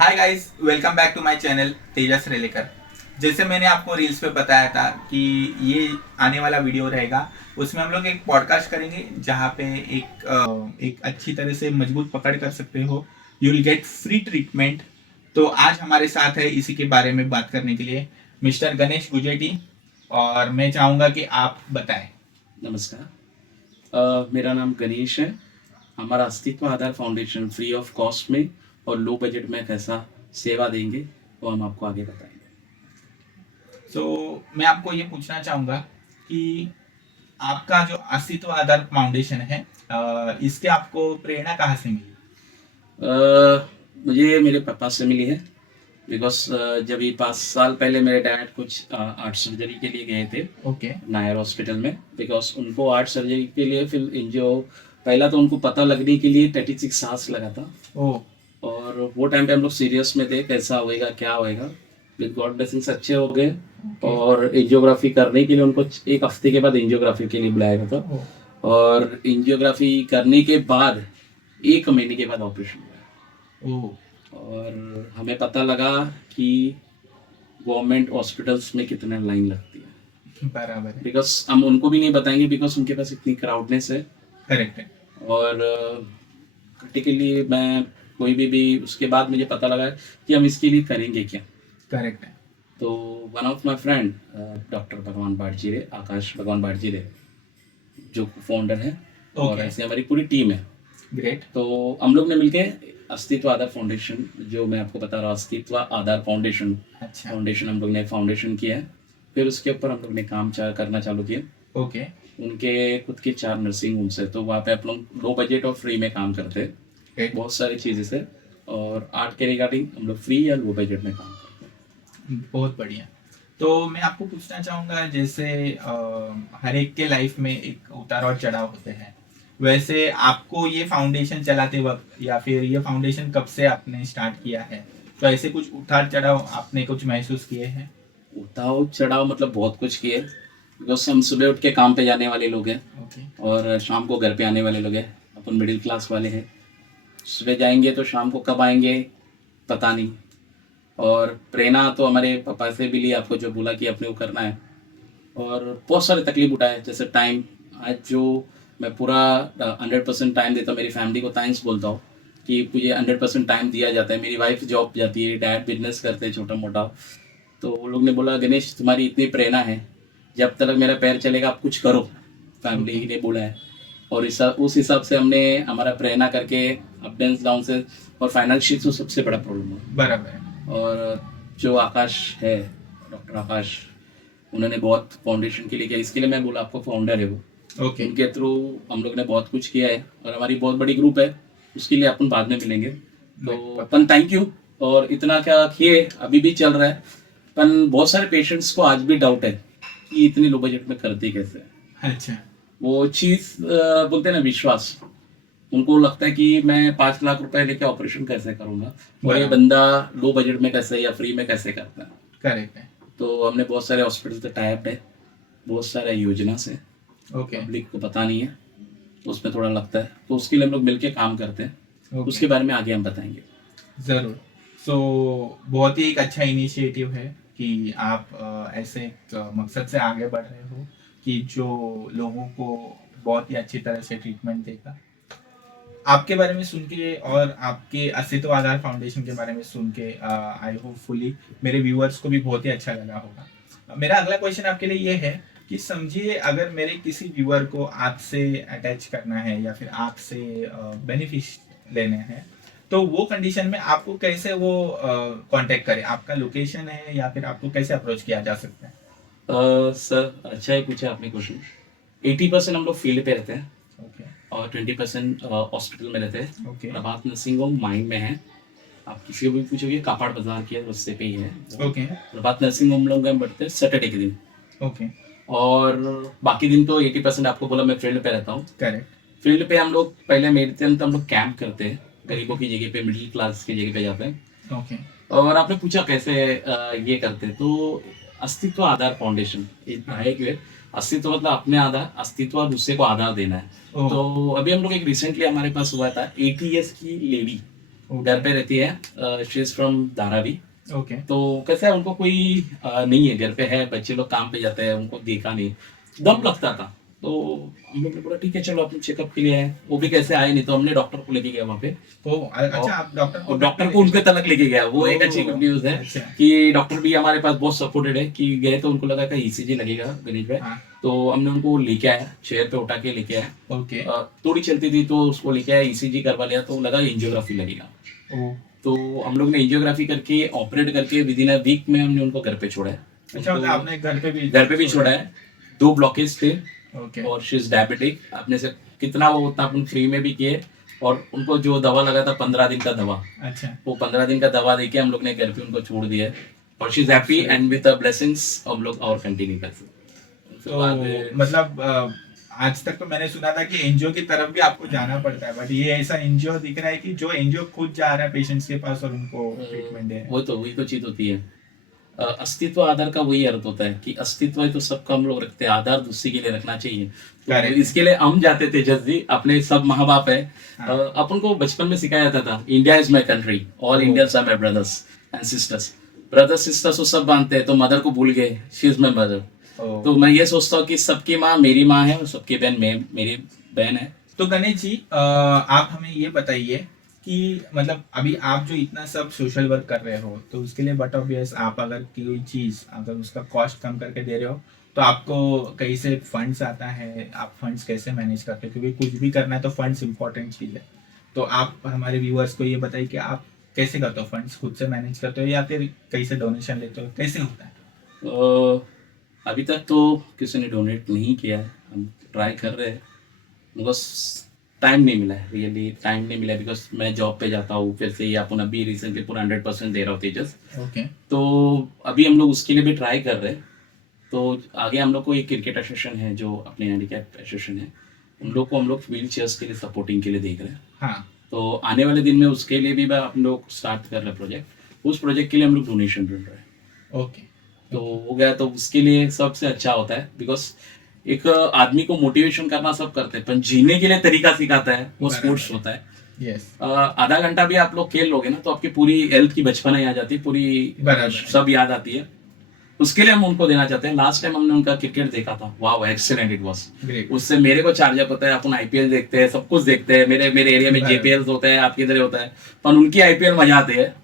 Hi guys, welcome back to my channel Tejas Relekar. जैसे मैंने आपको रील्स पे बताया था कि ये आने वाला वीडियो रहेगा, उसमें हम लोग एक पॉडकास्ट करेंगे जहाँ पे एक अच्छी तरह से मजबूत पकड़ कर सकते हो। You will get free treatment. तो आज हमारे साथ है इसी के बारे में बात करने के लिए मिस्टर गणेश गुजेटी, और मैं चाहूँगा कि आप बताएं। नमस्कार। मेरा नाम गणेश है। हमारा अस्तित्व आधार फाउंडेशन फ्री ऑफ कॉस्ट में और लो बजट में कैसा सेवा देंगे वो हम आपको आगे बताएंगे। मैं आपको ये पूछना चाहूँगा कि आपका जो अस्तित्व आधार फाउंडेशन है, इसके आपको प्रेरणा कहाँ से मिली? मुझे मेरे पापा से मिली है बिकॉज जब ये 5 साल पहले मेरे डैड कुछ आर्ट सर्जरी के लिए गए थे ओके। नायर हॉस्पिटल में। बिकॉज उनको आर्ट सर्जरी के लिए फिर इंजो पहला तो उनको पता लगने के लिए 36 सांस लगा था। ओ। और वो टाइम पे हम लोग सीरियस में थे कैसा होएगा क्या होएगा। विद गॉड ब्लेसिंग्स अच्छे हो गए। और एंजियोग्राफी करने के लिए उनको 1 हफ्ते के बाद एंजियोग्राफी के लिए बुलाया गया था। और एंजियोग्राफी करने के बाद 1 महीने के बाद ऑपरेशन हुआ। और हमें पता लगा कि गवर्नमेंट हॉस्पिटल्स में कितना लाइन लगती है। बराबर है। बिकॉज हम उनको भी नहीं बताएंगे बिकॉज उनके पास इतनी क्राउडनेस है। करेक्ट है। और क्रिटिकली मैं कोई भी उसके बाद मुझे पता लगा कि हम इसके लिए करेंगे क्या। करेक्ट है। तो one of my friend doctor भगवान बाड़जीरे, आकाश भगवान बाड़जीरे, जो फाउंडर है। और Okay. ऐसे हमारी पूरी टीम है। ग्रेट। तो हम लोग ने मिलके अस्तित्व आधार फाउंडेशन, जो मैं आपको बता रहा हूँ अस्तित्व आधार फाउंडेशन अच्छा। फाउंडेशन हम लोग ने फाउंडेशन किया है। फिर उसके ऊपर हम लोग ने काम करना चालू किया। ओके। उनके खुद के 4 नर्सिंग होम्स है, तो वहाँ पे आप लोग लो बजट और फ्री में काम करते हैं। ग्रेट। बहुत सारी चीज़ें से और आर्ट के रिगार्डिंग हम लोग फ्री या लो बजट में काम करते हैं। बहुत बढ़िया। तो मैं आपको पूछना चाहूँगा, जैसे हर एक के लाइफ में एक उतार और चढ़ाव होते हैं, वैसे आपको ये फाउंडेशन चलाते वक्त या फिर ये फाउंडेशन कब से आपने स्टार्ट किया है, तो ऐसे कुछ उतार चढ़ाव आपने कुछ महसूस किए हैं? उतार चढ़ाव मतलब बहुत कुछ किए। बिकॉज हम सुबह उठ के काम पे जाने वाले लोग हैं। ओके। और शाम को घर पे आने वाले लोग हैं। अपन मिडिल क्लास वाले हैं। सुबह जाएंगे तो शाम को कब आएंगे पता नहीं। और प्रेरणा तो हमारे पापा से भी ली, आपको जो बोला कि अपने को करना है। और बहुत सारे तकलीफ उठाए, जैसे टाइम। आज जो मैं पूरा 100% टाइम देता हूँ मेरी फैमिली को, थैंक्स बोलता हूँ कि मुझे 100% टाइम दिया जाता है। मेरी वाइफ जॉब जाती है, डैड बिजनेस करते हैं छोटा मोटा। तो वो लोग ने बोला गणेश तुम्हारी इतनी प्रेरणा है, जब तक मेरा पैर चलेगा आप कुछ करो। फैमिली ने बोला है। और उस हिसाब से हमने हमारा प्रेरणा करके अप एंड डाउन से, और फाइनेंशियल तो सबसे बड़ा प्रॉब्लम है। बराबर है। और जो आकाश है, डॉक्टर आकाश, उन्होंने बहुत फाउंडेशन के लिए किया। इसके लिए मैं बोला आपको फाउंडर है वो। ओके। उनके थ्रू हम लोग ने बहुत कुछ किया है और हमारी बहुत बड़ी ग्रुप है। उसके लिए अपन बाद में मिलेंगे। तो अपन थैंक यू। और इतना क्या किए, अभी भी चल रहा है। अपन बहुत सारे पेशेंट्स को आज भी डाउट है कि इतनी लो बजट में करते कैसे। अच्छा। वो चीज़ बोलते हैं ना, विश्वास। उनको लगता है कि मैं 5 लाख रुपए लेके ऑपरेशन कैसे करूंगा और ये बंदा लो बजट में कैसे या फ्री में कैसे करता है। करेक्ट है। तो हमने बहुत सारे हॉस्पिटल से टाई अप है, बहुत सारे योजना से। ओके। पब्लिक को पता नहीं है, तो उसमें थोड़ा लगता है। तो उसके लिए हम लोग मिलके काम करते हैं। ओके। उसके बारे में आगे हम बताएंगे। ज़रूर। बहुत ही एक अच्छा इनिशिएटिव है कि आप ऐसे एक मकसद से आगे बढ़ रहे हो कि जो लोगों को बहुत ही अच्छी तरह से ट्रीटमेंट देगा। आपके बारे में सुन के और आपके अस्तित्व आधार फाउंडेशन के बारे में सुन के आई होपफुली मेरे व्यूअर्स को भी बहुत ही अच्छा लगा होगा। मेरा अगला क्वेश्चन आपके लिए ये है कि समझिए, अगर मेरे किसी व्यूअर को आपसे अटैच करना है या फिर आपसे बेनिफिट लेने हैं, तो वो कंडीशन में आपको कैसे वो कांटेक्ट करे? आपका लोकेशन है या फिर आपको कैसे अप्रोच किया जा सकता है? सर अच्छा ही पूछा आपने क्वेश्चन। 80% हम लोग फील्ड पे रहते हैं ओके। और 20% हॉस्पिटल में रहते हैं। ओके। प्रभात नर्सिंग होम माइंड में है। आप किसी को भी पूछोगे कापाड़ बाजार के रस्ते पे ही है। ओके। प्रभात नर्सिंग होम लोग बढ़ते हैं सैटरडे के दिन। ओके। और बाकी दिन तो 80% आपको बोला मैं फील्ड पे रहता हूँ। करेक्ट। फील्ड पे हम लोग पहले मेडते हैं तो हम लोग कैंप करते हैं, गरीबों की जगह पे, मिडिल क्लास की जगह पे जाते हैं। ओके। और आपने पूछा कैसे ये करते हैं, तो अस्तित्व आधार फाउंडेशन है कि अस्तित्व मतलब अपने आधार, अस्तित्व और दूसरे को आधार देना है। तो अभी हम लोग एक रिसेंटली हमारे पास हुआ था 80 ईयर्स की लेडी, Okay. घर पे रहती है, she is from Dharavi. Okay तो कैसा है, उनको कोई नहीं है, घर पे है, बच्चे लोग काम पे जाते हैं, उनको देखा नहीं, दम लगता था। तो हम लोग ने बोला ठीक है चलो अपने चेकअप के लिए आए, वो भी कैसे आए नहीं तो हमने डॉक्टर को लेके गया वहाँ पे। अच्छा, आप डॉक्टर और डॉक्टर को उनके तलक लेके गया, वो एक अच्छी ओह, न्यूज है अच्छा। कि डॉक्टर भी हमारे पास बहुत सपोर्टेड है। कि गए तो उनको लगा कि ईसीजी लगेगा गणेश भाई, हाँ तो हमने उनको लेके आया, चेयर पे उठा के लेके आया। ओके थोड़ी चलती थी तो उसको लेके आया, ईसीजी करवा लिया, तो लगा एंजियोग्राफी लगेगा। ओ तो हम लोग ने एंजियोग्राफी करके ऑपरेट करके विद इन अ वीक में हमने उनको घर पे छोड़ा है। अच्छा, मतलब आपने घर पे भी छोड़ा है। 2 ब्लॉकेज थे ओके और शी इज डायबिटिक। अपने से कितना वो उतना अपन फ्री में भी किए, और उनको जो दवा लगा था 15 दिन का दवा, अच्छा वो 15 दिन का दवा देके हम लोग ने घर पे उनको छोड़ दिया है। और she is happy and with the blessings हम लोग और कंटिन्यू कर सकते। उसके बाद तो मतलब आज तक तो मैंने सुना था कि एनजीओ की तरफ भी आपको जाना पड़ता है, बट ये ऐसा एनजीओ दिख रहा है कि जो एनजीओ खुद जा रहा है पेशेंट्स के पास और उनको ट्रीटमेंट दे रहा है। वही तो चीज होती है। अस्तित्व आधार का वही अर्थ होता है कि अस्तित्व है तो सबका हम लोग रखते हैं, आधार दूसरे के लिए रखना चाहिए। तो Correct. इसके लिए हम जाते थे जज जी, अपने सब माँ बाप है। हाँ। अपन को बचपन में सिखाया जाता था India is my country, all Oh. Indians are my brothers and sisters. Brothers sisters वो सब मानते हैं, तो मदर को भूल गए, she is my mother. Oh, तो मैं ये सोचता हूँ कि सबकी माँ मेरी माँ है और सबकी बहन मेरी बहन है। तो गणेश जी, आप हमें ये बताइए कि मतलब अभी आप जो इतना सब सोशल वर्क कर रहे हो, तो उसके लिए बट ऑब्वियस आप अगर कोई चीज़ अगर उसका कॉस्ट कम करके दे रहे हो, तो आपको कहीं से फंड्स आता है, आप फंड्स कैसे मैनेज करते हो? क्योंकि कुछ भी करना है तो फंड्स इंपॉर्टेंट चीज़ है। तो आप हमारे व्यूअर्स को ये बताइए कि आप कैसे करते हो? फंड्स खुद से मैनेज करते हो या फिर कहीं से डोनेशन लेते हो? कैसे होता है? अभी तक तो किसी ने डोनेट नहीं किया है, हम ट्राई कर रहे हैं। बिकॉज टाइम नहीं मिला है, रियली टाइम नहीं मिला है, बिकॉज मैं जॉब पे जाता हूँ, फिर से ये अपन अभी रिसेंटली पूरा 100% दे रहा हूँ तेजस। ओके तो अभी हम लोग उसके लिए भी ट्राई कर रहे हैं। तो आगे हम लोग को एक क्रिकेट एसोसिएशन है जो अपने हैंडीकैप एसोसिएशन है, उन लोग को हम लोग व्हील चेयर्स के लिए सपोर्टिंग के लिए देख रहे हैं। हाँ तो आने वाले दिन में उसके लिए भी हम लोग स्टार्ट कर रहे हैं प्रोजेक्ट। उस प्रोजेक्ट के लिए हम लोग डोनेशन ढूंढ रहे हैं। ओके तो हो गया तो उसके लिए सबसे अच्छा होता है, बिकॉज एक आदमी को मोटिवेशन करना सब करते हैं, पर जीने के लिए तरीका सिखाता है वो बराबर। स्पोर्ट्स होता है। यस आधा घंटा भी आप लोग खेल लोगे ना तो आपकी पूरी हेल्थ की बचपना याद आती है, पूरी बराबर। सब याद आती है। उसके लिए हम उनको देना चाहते हैं। लास्ट टाइम हमने उनका क्रिकेट देखा था, वाह एक्सीलेंट इट वाज। ग्रेट उससे मेरे को चार्ज अप होता है, अपन आईपीएल देखते हैं, सब कुछ देखते हैं, मेरे एरिया में बराबर। जेपीएल होता है, आपके इधर होता है, पर उनकी आईपीएल मजा आती है।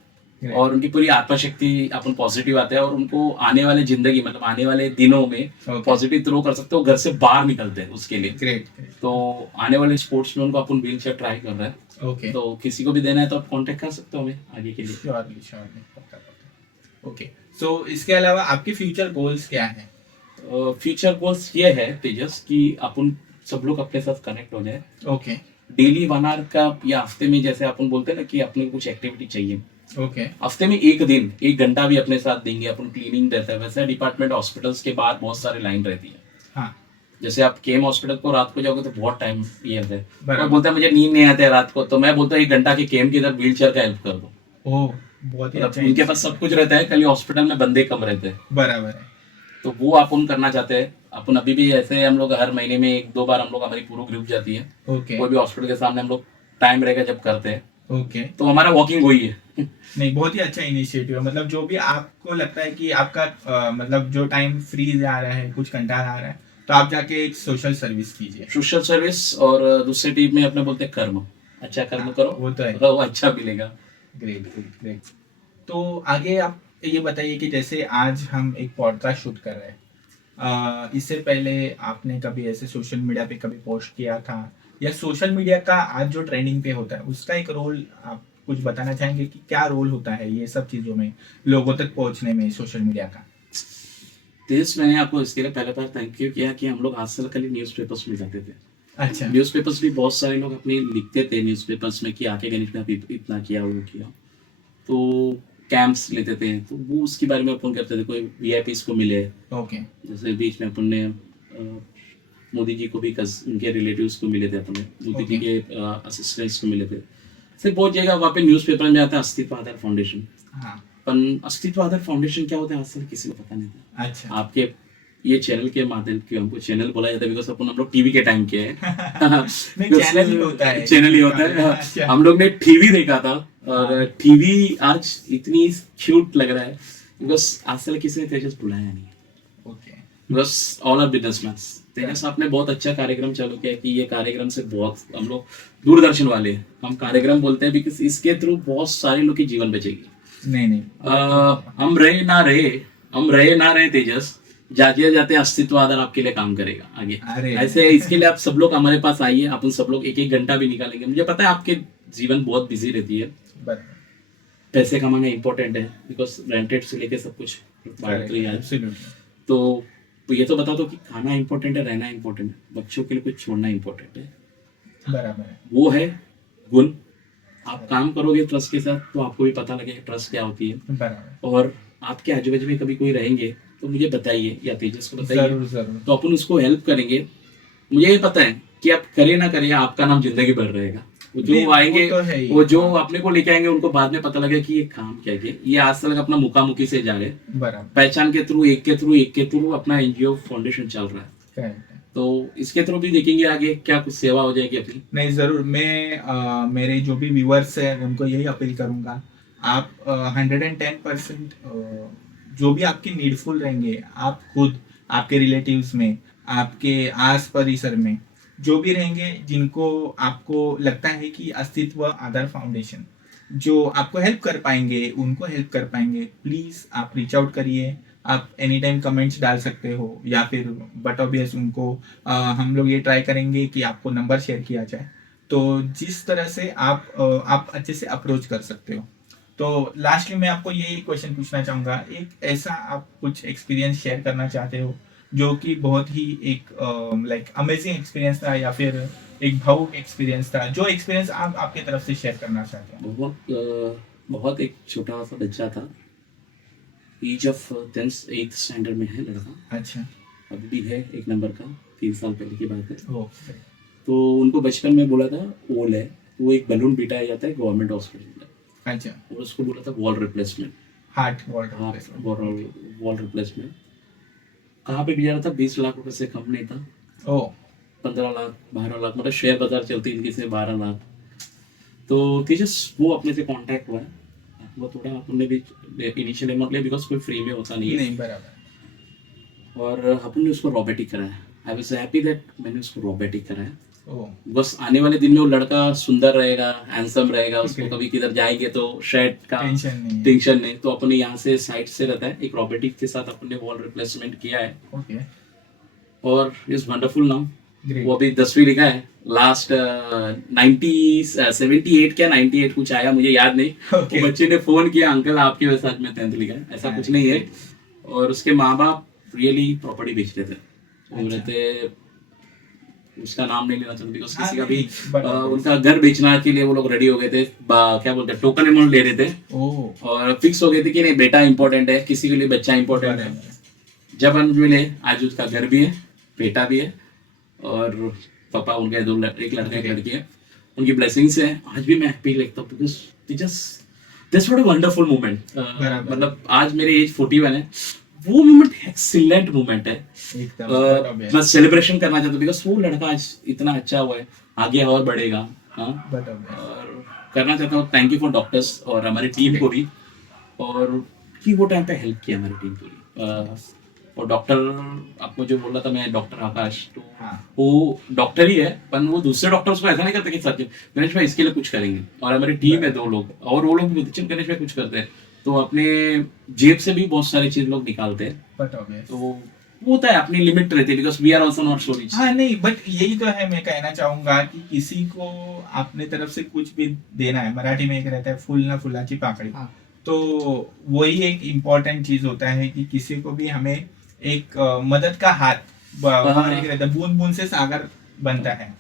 और उनकी पूरी आत्मशक्ति अपन पॉजिटिव आते हैं, और उनको आने वाले जिंदगी मतलब आने वाले दिनों में Okay. पॉजिटिव थ्रो कर सकते हो, घर से बाहर निकलते हैं उसके लिए। ग्रेट तो आने वाले स्पोर्ट्स में उनको अपन व्हील चेयर ट्राई कर रहे हैं। ओके तो किसी को भी देना है तो आप कांटेक्ट कर सकते हो हमें आगे के लिए। श्योरली श्योरली पक्का पक्का। ओके, सो इसके अलावा आपके फ्यूचर गोल्स क्या हैं? फ्यूचर गोल्स ये है तेजस कि अपन सब लोग अपने साथ कनेक्ट हो जाए। ओके डेली 1 आवर का या हफ्ते में, जैसे अपन बोलते हैं ना कि अपने को कुछ एक्टिविटी चाहिए, ओके हफ्ते में एक दिन 1 घंटा भी अपने साथ देंगे। अपन क्लीनिंग रहता है, वैसे डिपार्टमेंट हॉस्पिटल्स के बाहर बहुत सारे लाइन रहती है। हाँ जैसे आप केम हॉस्पिटल को रात को जाओगे तो बहुत टाइम ये है, बराबर। कोई बोलता है मुझे नींद नहीं आती है रात को, तो मैं बोलता हूँ 1 घंटा के केम की इधर व्हील चेयर का हेल्प कर दो। ओह बहुत ही मतलब अच्छा उनके पास सब कुछ रहता है, खाली हॉस्पिटल में बंदे कम रहते हैं। बराबर है। तो वो अपन करना चाहते हैं। अपन अभी भी ऐसे हम लोग हर महीने में 1-2 बार हम लोग, हमारी पूरी ग्रुप जाती है, ओके कोई भी हॉस्पिटल के सामने हम लोग टाइम रहेगा जब करते हैं। ओके तो हमारा वॉकिंग वही है। नहीं, बहुत ही अच्छा इनिशिएटिव है। मतलब जो भी आपको लगता है कि आपका मतलब जो टाइम फ्री जा रहा है, कुछ घंटा आ रहा है, तो आप जाके एक सोशल सर्विस कीजिए। सोशल सर्विस, और दूसरे टीम में अपने बोलते हैं कर्म, अच्छा कर्म करो, वो तो है। वो अच्छा मिलेगा। Great great great. तो आगे आप ये बताइए कि जैसे आज हम एक पॉडकास्ट शूट कर रहे हैं, इससे पहले आपने कभी ऐसे सोशल मीडिया पे कभी पोस्ट किया था, या सोशल मीडिया का आज जो ट्रेंडिंग पे होता है उसका एक रोल आप कुछ बताना चाहेंगे कि क्या रोल होता है ये सब चीज़ों में, लोगों तक पहुंचने में सोशल मीडिया का? तेज, मैंने आपको इसके लिए पहले बार थैंक यू किया कि हम लोग आज से खाली न्यूज़पेपर्स में जाते थे। अच्छा न्यूज़पेपर्स भी बहुत सारे लोग अपने लिखते थे न्यूज़पेपर्स में कि आके गणेश में अभी इतना किया वो किया, तो कैंप्स लेते थे, तो वो उसके बारे में अपन करते थे। कोई वीआईपीज को मिले, ओके जैसे बीच में अपन ने मोदी जी को भी उनके रिलेटिव्स को मिले थे, अपने मोदी जी के असिस्टेंट्स को मिले थे। फिर बहुत जगह वहाँ पे न्यूज़पेपर में जाता है अस्तित्व आधार फाउंडेशन। हाँ पर अस्तित्व आधार फाउंडेशन क्या होता है आज तक किसी को पता नहीं था। अच्छा आपके ये चैनल के माध्यम क्यों हमको चैनल बोला जाता है, बिकॉज अपन हम लोग टीवी के टाइम के हैं। नहीं, चैनल ही होता है। चैनल ही होता है। अच्छा। हम लोग ने टीवी देखा था, और टीवी आज इतनी क्यूट लग रहा है, बिकॉज आज तक किसी ने तेजस बुलाया नहीं, ओके। बस ऑल आर बिजनेसमैन। तेजस आपने बहुत अच्छा कार्यक्रम चालू किया कि ये कार्यक्रम से बहुत, हम लोग दूरदर्शन वाले हम कार्यक्रम बोलते हैं, बिकॉज इसके थ्रू बहुत सारे लोग की जीवन बचेगी। नहीं हम रहे ना रहे तेजस, जाते जाते अस्तित्व आधार आपके लिए काम करेगा आगे। अरे। ऐसे इसके लिए आप सब लोग हमारे पास आइए, अपन सब लोग एक एक घंटा भी निकालेंगे। मुझे पता है आपके जीवन बहुत बिजी रहती है, बराबर। पैसे कमाना इंपॉर्टेंट है, बिकॉज रेंटेड से लेके सब कुछ बात रही है। Absolutely. तो ये तो बता दो कि खाना इंपॉर्टेंट है, रहना इंपॉर्टेंट है, बच्चों के लिए कुछ छोड़ना इंपॉर्टेंट है। बराबर है। वो है गुण। आप काम करोगे ट्रस्ट के साथ तो आपको भी पता लगेगा ट्रस्ट क्या होती है। बराबर। और आपके आजू बाजू में कभी कोई रहेंगे तो मुझे बताइए या तेजस को बताइए, जरूर। तो अपन उसको हेल्प करेंगे। मुझे ये पता है कि आप करे ना करें, आपका नाम जिंदगी भर रहेगा। वो नहीं, जो आएंगे, वो तो है ही। वो जो अपने को लेके आएंगे, उनको बाद में पता लगेगा कि ये काम क्या किया। ये आज तक अपना मुखामुखी से जा रहे, बराबर। पहचान के थ्रू, एक के थ्रू अपना एनजीओ फाउंडेशन चल रहा है। Correct है। तो इसके थ्रू भी देखेंगे आगे क्या कुछ सेवा हो जाएगी अपनी। नहीं, जरूर। मैं मेरे जो भी व्यूअर्स हैं उनको यही अपील करूंगा, आप 110% जो भी आपके नीडफुल रहेंगे, आप खुद, आपके रिलेटिव्स में, आपके आस परिसर में जो भी रहेंगे, जिनको आपको लगता है कि अस्तित्व आधार फाउंडेशन जो आपको हेल्प कर पाएंगे, उनको हेल्प कर पाएंगे, प्लीज़ आप रीच आउट करिए। आप एनी टाइम कमेंट्स डाल सकते हो, या फिर बट ऑब्वियस उनको हम लोग ये ट्राई करेंगे कि आपको नंबर शेयर किया जाए, तो जिस तरह से आप अच्छे से अप्रोच कर सकते हो। तो लास्टली मैं आपको यही क्वेश्चन पूछना चाहूँगा, एक ऐसा आप कुछ एक्सपीरियंस शेयर करना चाहते हो जो कि बहुत ही एक लाइक अमेजिंग एक्सपीरियंस था, या फिर एक भावुक एक्सपीरियंस था, जो एक्सपीरियंस आप आपके तरफ से शेयर करना चाहते हैं? बहुत एक छोटा सा बच्चा था, as of 10th 8th standard में है लड़का, अच्छा। अभी भी है, 1 नंबर का, 3 साल पहले की बात है। ओके। तो उनको बचपन में बोला था ओल है, वो एक बलून बिठाया जाता है गवर्नमेंट हॉस्पिटल में, अच्छा। और उसको बोला था wall replacement, heart wall replacement. कहाँ पे बिजा रहा था, 20 लाख रुपए से कम नहीं था, ओ 15 लाख 12 लाख, मतलब शेयर बाजार चलती थी, किसी 12 लाख। तो तेजस वो अपने से कांटेक्ट हुआ है, वो थोड़ा अपने भी इनिशियल अमाउंट लिया, बिकॉज कोई फ्री में होता नहीं है। नहीं, बराबर। और अपन ने उसको रोबोटिक कराया। आई वाज हैप्पी दैट मैंने उसको रोबोटिक कराया। ओ बस आने वाले दिन में वो लड़का सुंदर रहेगा, हैंडसम रहेगा, उसको Okay. कभी किधर जाएंगे तो शर्ट का टेंशन नहीं है। टेंशन नहीं। तो अपने यहाँ से साइड से रहता है, एक रोबोटिक के साथ अपन ने वॉल रिप्लेसमेंट किया है, ओके, और इज वंडरफुल नाउ। ग्रेट। वो अभी 10वीं लिखा है, लास्ट 78 क्या 98 कुछ आया, मुझे याद नहीं। Okay. वो बच्चे ने फोन किया, अंकल आपके वजह से मैं 10th लिखा है, ऐसा कुछ नहीं है। और उसके माँ बाप रियली प्रॉपर्टी बेच रहे थे, वो रहते, उसका नाम नहीं लेना चाहता, बिकॉज हाँ, किसी का भी नहीं, बराबर। उनका घर बेचने के लिए वो लोग रेडी हो गए थे, क्या बोलते हैं, टोकन अमाउंट ले रहे थे, ओ और फिक्स हो गए थे कि नहीं बेटा इंपॉर्टेंट है, किसी के लिए बच्चा इंपॉर्टेंट है। बराबर। जब हम मिले, आज उसका घर भी है, बेटा भी है, और पापा उनके एक लड़का एक लड़की है। उनकी ब्लेसिंग्स है, आज भी मैं हैप्पी लगता हूँ, because just that's what a wonderful moment. बराबर। मतलब आज मेरे एज 41 है, वो मोमेंट एक्सीलेंट मोमेंट है। एकदम मैं सेलिब्रेशन करना चाहता हूँ, बिकॉज वो लड़का आज इतना अच्छा हुआ है, आगे और बढ़ेगा। हाँ, बराबर। और करना चाहता हूँ थैंक यू फॉर डॉक्टर्स और हमारी टीम को भी, और कि वो टाइम पे हेल्प किया हमारी टीम पूरी। और डॉक्टर, आपको जो बोला था मैं, डॉक्टर आकाश, तो हाँ। वो डॉक्टर ही है, पर वो दूसरे डॉक्टर्स को ऐसा नहीं करते कि सर गणेश भाई इसके लिए कुछ करेंगे, और हमारी टीम है 2 लोग, और वो लोग भी गणेश भाई कुछ करते हैं, तो अपने जेब से भी बहुत सारी चीज लोग निकालते हैं। तो वो होता है, अपनी लिमिट रहती है, because we are also not so rich. हाँ, नहीं, बट यही तो है, मैं कहना चाहूंगा कि किसी को अपने तरफ से कुछ भी देना है, मराठी में एक रहता है फूल ना फुलाची पाकड़ी। हाँ। तो वही एक इम्पोर्टेंट चीज होता है कि किसी को भी हमें एक मदद का हाथ, एक रहता है, बूंद बूंद से सागर बनता है।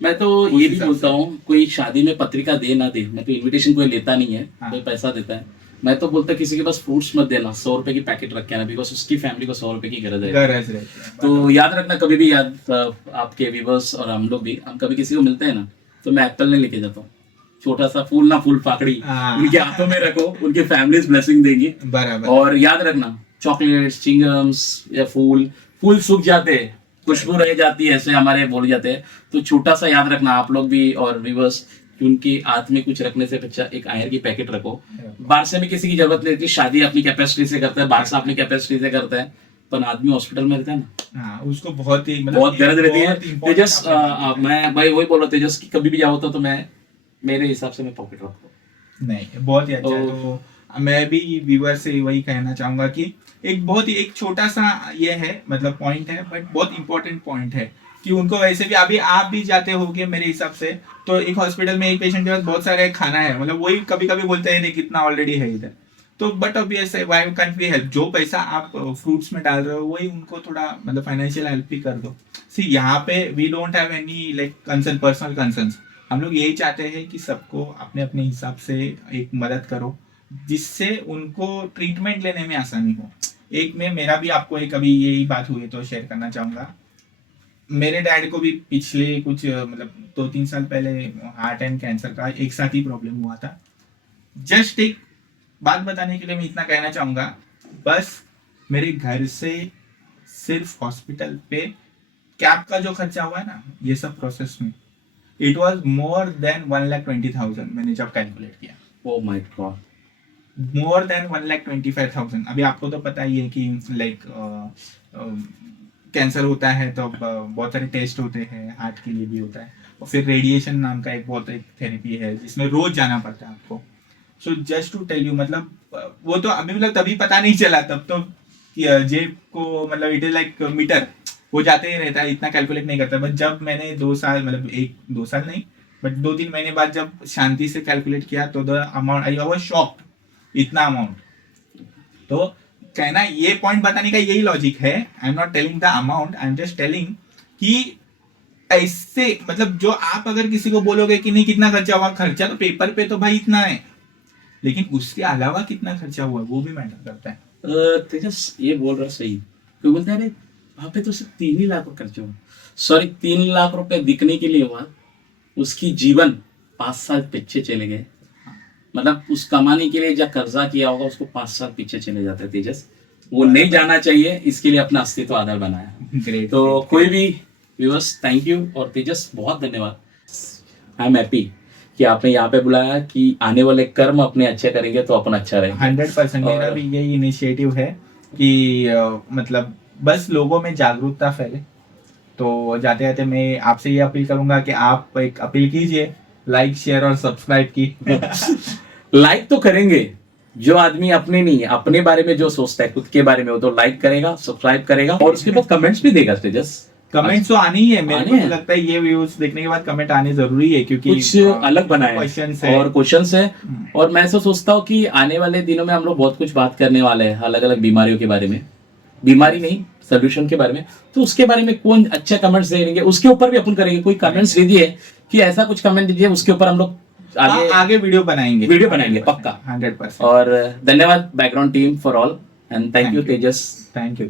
मैं तो ये भी बोलता हूँ, कोई शादी में पत्रिका दे ना दे, मैं तो इनविटेशन कोई लेता नहीं है, हाँ। कोई पैसा देता है, मैं तो बोलता किसी के पास फ्रूट्स मत देना, 100 रुपए की पैकेट रख के आना, बिकॉज उसकी फैमिली को 100 रुपए की गरज है। गरज रहती है। तो याद रखना, कभी भी याद, आपके व्यूवर्स और हम लोग भी, हम कभी किसी को मिलते हैं ना, तो मैं एप्पल नहीं लेके जाता हूँ, छोटा सा फूल ना फूल फाकड़ी हाँ। उनके हाथों में रखो, उनके फैमिलीज ब्लेसिंग देंगी। बराबर। और याद रखना, चॉकलेट्स, चिंगम्स या फूल फूल सूख जाते हैं, खुशबू रह जाती है, ऐसे हमारे बोल जाते हैं। तो छोटा सा याद रखना आप लोग भी और व्यूअर्स कि उनकी हाथ में कुछ रखने से अच्छा एक आयर की पैकेट रखो। बाहर से भी किसी की जरूरत नहीं थी, शादी अपनी कैपेसिटी से करता है, बाहर से अपनी कैपेसिटी से करता है, पर आदमी हॉस्पिटल में रहता है ना, हाँ उसको बहुत ही बहुत गरज रहती है। बहुत important तेजस आपने मैं भाई वही बोल रहा तेजस कि कभी भी जाओ तो मैं मेरे हिसाब से मैं पॉकेट रखता नहीं बहुत ही अच्छा है। तो- तो मैं भी व्यूअर से वही कहना चाहूंगा कि एक बहुत ही एक छोटा सा ये है मतलब पॉइंट है बट बहुत इंपॉर्टेंट पॉइंट है कि उनको वैसे भी अभी आप भी जाते होगे मेरे हिसाब से, तो एक हॉस्पिटल में एक पेशेंट के पास बहुत सारे खाना है, मतलब वही कभी कभी बोलते हैं नहीं कितना ऑलरेडी है इधर, तो but obvious why can't we help, जो पैसा आप फ्रूट्स में डाल रहे हो वही उनको थोड़ा मतलब फाइनेंशियल हेल्प भी कर दो। सी यहाँ पे we don't have any like concern, personal concerns, हम लोग यही चाहते हैं कि सबको अपने अपने हिसाब से एक मदद करो जिससे उनको ट्रीटमेंट लेने में आसानी हो। एक में मेरा भी आपको एक अभी यही बात हुई तो शेयर करना चाहूँगा। मेरे डैड को भी पिछले कुछ मतलब 2-3 साल पहले हार्ट एंड कैंसर का एक साथ ही प्रॉब्लम हुआ था। जस्ट एक बात बताने के लिए मैं इतना कहना चाहूँगा, बस मेरे घर से सिर्फ हॉस्पिटल पे कैब का जो खर्चा हुआ है ना ये सब प्रोसेस में, इट वाज मोर देन 1,20,000 मैंने जब कैलकुलेट किया, oh my God, more than 1,25,000। अभी आपको तो पता ही है कि लाइक कैंसर होता है तो बहुत सारे टेस्ट होते हैं, हार्ट के लिए भी होता है, और फिर रेडिएशन नाम का एक बहुत एक थेरेपी है जिसमें रोज जाना पड़ता है आपको। So just to tell you मतलब वो तो अभी मतलब तभी पता नहीं चला, तब तो जेब को मतलब इट इज लाइक मीटर वो जाते ही रहता है, इतना कैलकुलेट नहीं करता। बट जब मैंने 2 साल मतलब 1-2 साल नहीं बट 2-3 महीने बाद जब शांति से कैलकुलेट किया तो the amount I was shocked, इतना अमाउंट। तो कहना ये पॉइंट बताने का यही लॉजिक है, I am not telling the amount, I am just telling कि ऐसे मतलब जो आप अगर किसी को बोलोगे कि नहीं कितना खर्चा हुआ, खर्चा तो पेपर पे तो भाई इतना है, लेकिन उसके अलावा कितना खर्चा हुआ वो भी मैटर करता है। तेजस ये बोल रहा सही, कोई बोलता है अरे वहां पे तो सिर्फ 3 ही लाख रुपए खर्च हुआ, सॉरी 3 लाख रुपए दिखने के लिए हुआ, उसकी जीवन 5 साल पीछे चले गए, मतलब उस कमाने के लिए जो कर्जा किया होगा उसको 5 साल पीछे चले जाते हैं तेजस, वो नहीं जाना चाहिए, इसके लिए अपना अस्तित्व आधार बनाया। ग्रेट। तो कोई भी व्यूअर्स थैंक यू, और तेजस बहुत धन्यवाद, आई एम हैप्पी कि आपने यहाँ पे बुलाया कि आने वाले कर्म अपने अच्छे करेंगे तो अपन अच्छा रहेंगे। 100% मेरा और- भी यही इनिशिएटिव है कि मतलब बस लोगों में जागरूकता फैले। तो जाते जाते मैं आपसे ये अपील करूंगा कि आप एक अपील कीजिए, लाइक शेयर और सब्सक्राइब की। लाइक तो करेंगे, जो आदमी अपने नहीं अपने बारे में जो सोचता है खुद के बारे में वो तो लाइक करेगा, सब्सक्राइब करेगा और उसके बाद कमेंट्स भी देगा तेजस। कमेंट्स तो आने ही है, मेरे आने को तो हैं। लगता है ये व्यूज देखने के बाद कमेंट आने जरूरी है क्योंकि कुछ अलग बनाए क्वेश्चंस हैं है और क्वेश्चंस है, हम्म। और मैं ऐसा सोचता हूँ कि आने वाले दिनों में हम लोग बहुत कुछ बात करने वाले हैं अलग अलग बीमारियों के बारे में, बीमारी नहीं सोल्यूशन के बारे में, तो उसके बारे में कौन अच्छे कमेंट्स देंगे उसके ऊपर भी अपन करेंगे। कोई कमेंट्स दीजिए कि ऐसा कुछ कमेंट दीजिए उसके ऊपर हम लोग आगे वीडियो बनाएंगे, पक्का 100%। और धन्यवाद background team for all and thank you Tejas. Thank you.